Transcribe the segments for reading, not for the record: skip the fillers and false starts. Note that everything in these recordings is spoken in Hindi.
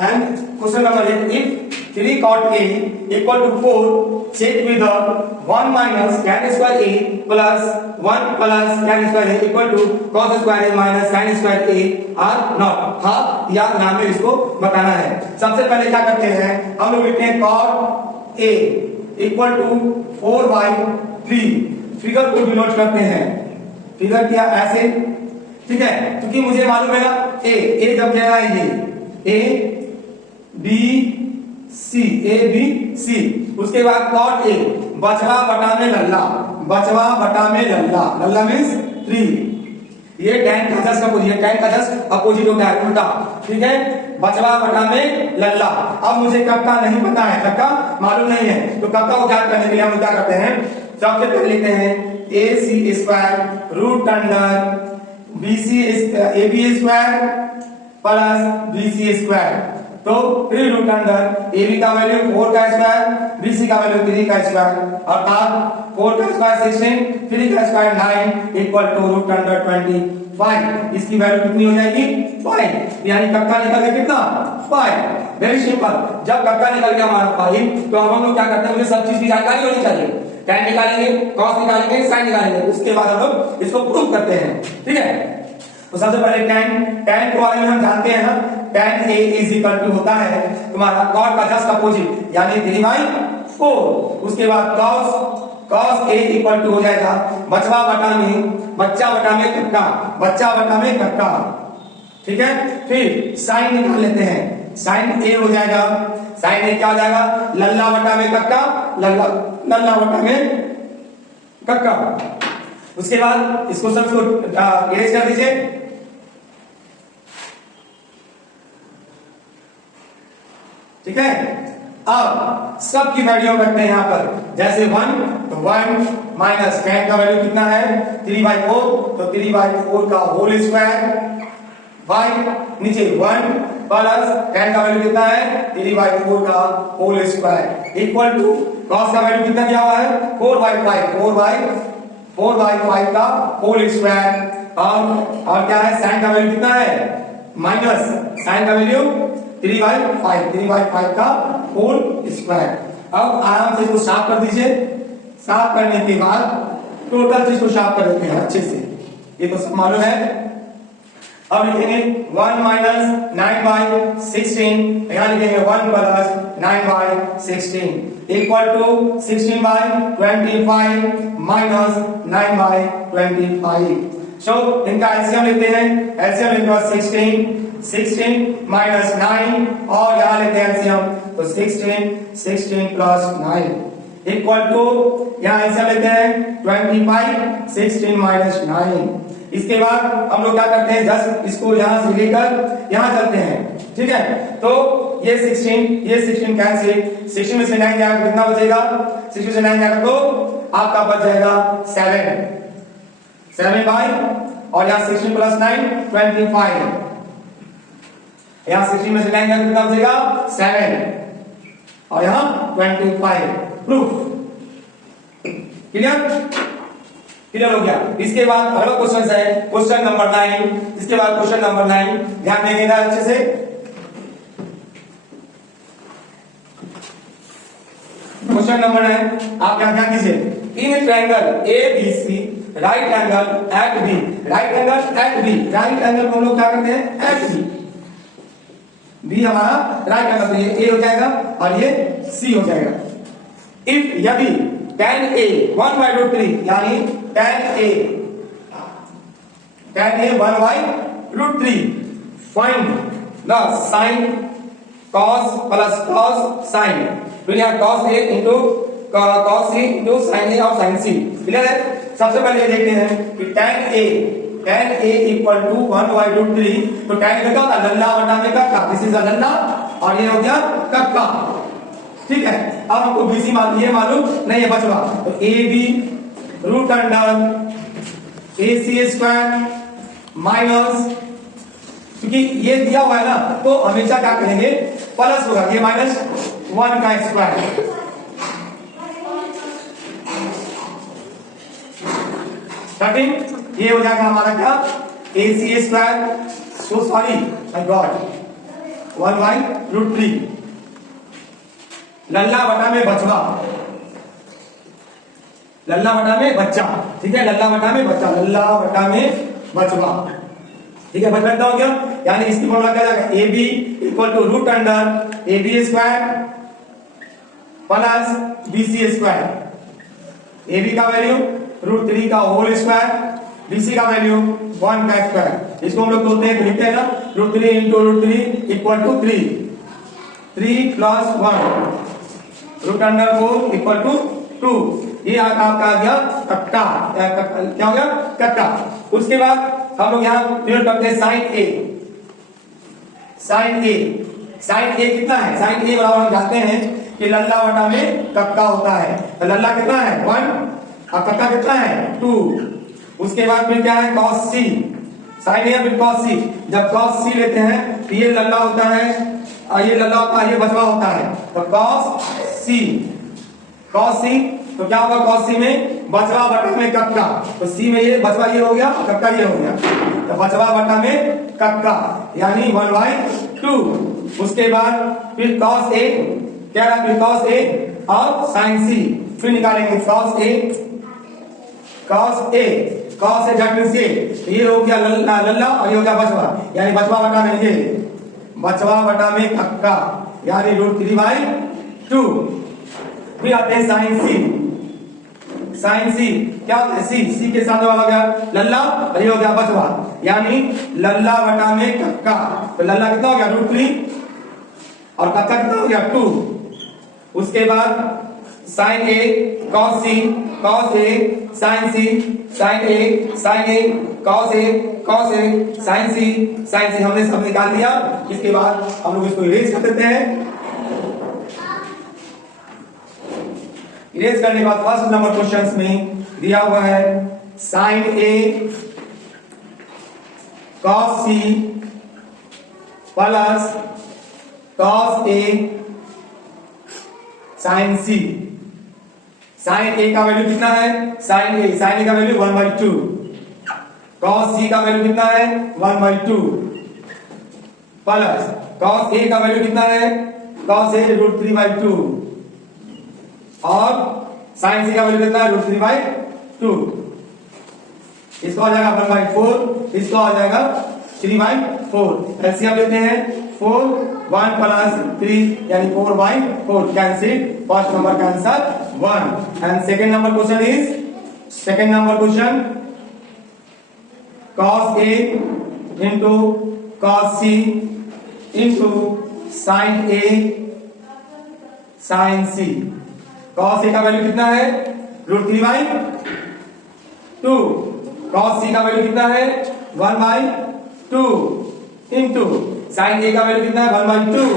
And question number 8, if 3 cot A equal to 4, check whether 1 minus tan square A plus 1 plus tan square A equal to cos square A minus sin square A are not. हाँ या ना में इसको बताना है। सबसे पहले क्या करते हैं, हम लोग लिखते हैं cot A equal to 4/3, figure को डिनोट करते हैं। फिगर किया ऐसे, ठीक है, क्योंकि मुझे मालूम है ना ए जब कह रहा है ये A B C, A B C, उसके बाद cot A बचवा बटा में लल्ला, बचवा बटा में लल्ला, लल्ला मीन्स 3, ये tan का जस्ट अपोजिट, tan का जस्ट अपोजिट होता है, उल्टा, ठीक है, बचवा बटा में लल्ला। अब मुझे कक्का नहीं पता है, कक्का मालूम नहीं है, तो कक्का को ज्ञात करने के लिए हम क्या करते हैं, सबसे पहले लिखते हैं A C square root under B C A B square plus B C square, तो 3 रूट अंडर ए बी का वैल्यू 4 का स्क्वायर, बी सी का वैल्यू 3 का स्क्वायर, अर्थात 4 का स्क्वायर 16, 3 का square 9 equal to root under 25। इसकी वैल्यू कितनी हो जाएगी 5, यानी कक्का निकल गया कितना 5। वेरी सिंपल, जब कक्का निकल गया हमारा 5 तो अब हम लोग क्या करते हैं, मुझे सब चीज की जानकारी होनी चाहिए, tan निकालेंगे, cos निकालेंगे, sin निकालेंगे, उसके बाद हम लोग इसको प्रूव करते हैं, ठीक है। तो सबसे पहले tan के बारे में हम जानते हैं ना, tan A is equal to होता है तुम्हारा cot का जस्ट अपोजिट यानी 3/4, उसके बाद cos A इक्वल टू हो जाएगा बचवा बटा में कक्का, बच्चा बटा में कक्का, ठीक है। फिर sin निकाल लेते हैं, sin A हो जाएगा, sin A क्या हो जाएगा लल्ला बटा में कक्का, लल्ला बटा में कक्का। उसके बाद इसको सबको इरेज कर दीजिए, ठीक है। अब सब की वैल्यू रखते हैं यहाँ पर, जैसे 1 तो 1 माइनस tan का वैल्यू कितना है 3/4, तो 3/4 का होल स्क्वायर, 5 नीचे 1 प्लस tan का वैल्यू कितना है 3/4 का whole square equal to cos का वैल्यू कितना दिया हुआ है 4/5 का होल स्क्वायर, और क्या है sin का वैल्यू कितना है माइनस sin का वैल्यू 3/5 का होल स्क्वायर। अब आराम से इसको साफ कर दीजिए, साफ करने के बाद टोटल चीज को साफ कर देते हैं अच्छे से, ये तो सब मालूम है। अब लिखेंगे 1 माइनस 9/16, यहाँ लिखेंगे 1 प्लस 9/16 इक्वल टू 16/25 माइनस 9/25। सो इनका एलसीएम लेते हैं, एलसीएम लेते हैं 16 माइनस 9, और यहाँ लेते हैं एलसीएम तो 16 प्लस 9 इक्वल टू, यहाँ एलसीएम लेते हैं 25, 16 माइनस 9। इसके बाद हम लोग क्या करते हैं, जस्ट इसको यहाँ से लेकर यहाँ चलते हैं, ठीक है। तो ये 16 कैंसिल, 16 में से 9 जाएगा कितना बचेगा, 16 से 9 जाएगा तो आपका बच जाएगा 7 बाई, और यहाँ 16 प्लस 9 25, यहाँ 16 में से 9 जाएगा कितना बचेगा 7, और यहाँ 25। प्रूफ क्लियर हो गया। इसके बाद अगला क्वेश्चन है क्वेश्चन नंबर 9। इसके बाद क्वेश्चन नंबर 9 ध्यान देंगे ना अच्छे से। क्वेश्चन नंबर 9 आप क्या ध्यान दीजिए, in triangle ABC right angle at B, right angle at B, right angle को हम लोग क्या करते हैं एट B हमारा राइट एंगल, तो ये A हो जाएगा और ये C हो जाएगा। इफ यदि tan A 1/√3 यानी tan A 1/√3 find the sin cos plus cos sin, फिर यहाँ cos A into cos C into sin A और sin C। क्लियर है। सबसे पहले देखते हैं कि tan A इक्वल टू 1/√3, तो tan क्या होता है लल्ला बटा में कक्का, दिस इज लल्ला और ये हो गया कक्का, ठीक है। अब हमको BC मालूम नहीं है बचवा, तो AB root under AC square minus, क्योंकि ये दिया हुआ है ना तो हमेशा क्या करेंगे प्लस होगा, ये माइनस 1 का स्क्वायर, ये हो जाएगा हमारा क्या AC square, so sorry my God 1/√3। लल्ला बटा में बचवा, लल्ला बटा में बच्चा, ठीक है, लल्ला बटा में बच्चा, लल्ला बटा में बचवा, ठीक है, बचवा हो गया। यानी इसकी फॉर्मूला क्या जाएगा, A B equal to root under A B square plus B C square. A B का वैल्यू √3 का होल स्क्वायर, बी सी का वैल्यू 1 का स्क्वायर। इसको हम लोग बोलते हैं, लिखते हैं ना, √3 into √3 equal to 3 plus 1 root under 4 equal to 2। ये आपका आ गया कट्टा, क्या हो गया, कट्टा। उसके बाद हम लोग यहाँ प्रयोग करते हैं साइन ए। साइन ए कितना है, साइन ए बराबर हम जानते हैं कि लल्ला बटा में कक्का होता है। तो लल्ला कितना है 1 और कक्का कितना है 2। उसके बाद फिर क्या है cos c, साइन ए फिर cos c। जब cos c लेते हैं तो ये लल्ला होता है और ये लल्ला होता है, ये बचवा होता है। तो cos c तो क्या होगा, cos c में बचवा बटा में कक्का, तो c में ये बचवा ये हो गया और कक्का ये हो गया, तो बचवा बटा में कक्का यानी 1/2। उसके बाद फिर cos a, क्या रहा, फिर cos a और sin c, फिर निकालेंगे cos a that means ये हो गया लल्ला और ये हो गया बचवा, यानी बचवा बटा में ये बचवा बटा में कक्का यानी √3/2। फिर आते हैं साइन सी क्या होता है, सी के साथ वाला गया लल्ला और ये हो गया बचवा यानी लल्ला बटा में कक्का। तो लल्ला कितना हो गया √3 और कक्का कितना हो गया 2। उसके बाद sine A cos a sine A cos a sine C हमने सब निकाल दिया। इसके बाद हम लोग इसको इरेज कर देते हैं। इरेज करने के बाद फर्स्ट नंबर क्वेश्चंस में दिया हुआ है sine A cos c plus cos a sine c। Sine A का वैल्यू कितना है, साइन ए का वैल्यू 1/2, cos c का वैल्यू कितना है 1/2 प्लस cos a का वैल्यू कितना है, cos a √3/2 और sin c का वैल्यू कितना है √3/2। इसका हो जाएगा 1/4, इसका हो जाएगा 3/4। एलसीएम लेते हैं 4 1 प्लस 3 यानी 4/4 कैंसिल। फर्स्ट नंबर का answer 1 and second number question cos a into cos c into sin a sin c। cos a का वैल्यू कितना है √3/2, cos c का वैल्यू कितना है 1/2 इंटू sin a का वैल्यू कितना है 1/2,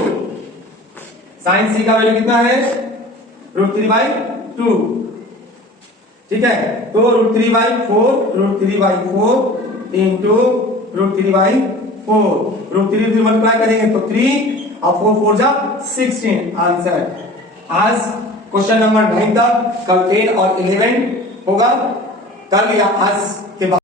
sin c का वैल्यू कितना है √3/2। ठीक है, तो √3/4 इंटू √3/4, √3 मल्टीप्लाई करेंगे तो 3 और 4 4 जा 16 आंसर। आज क्वेश्चन नंबर 9 तक, कल 10 और 11 होगा। कल या आज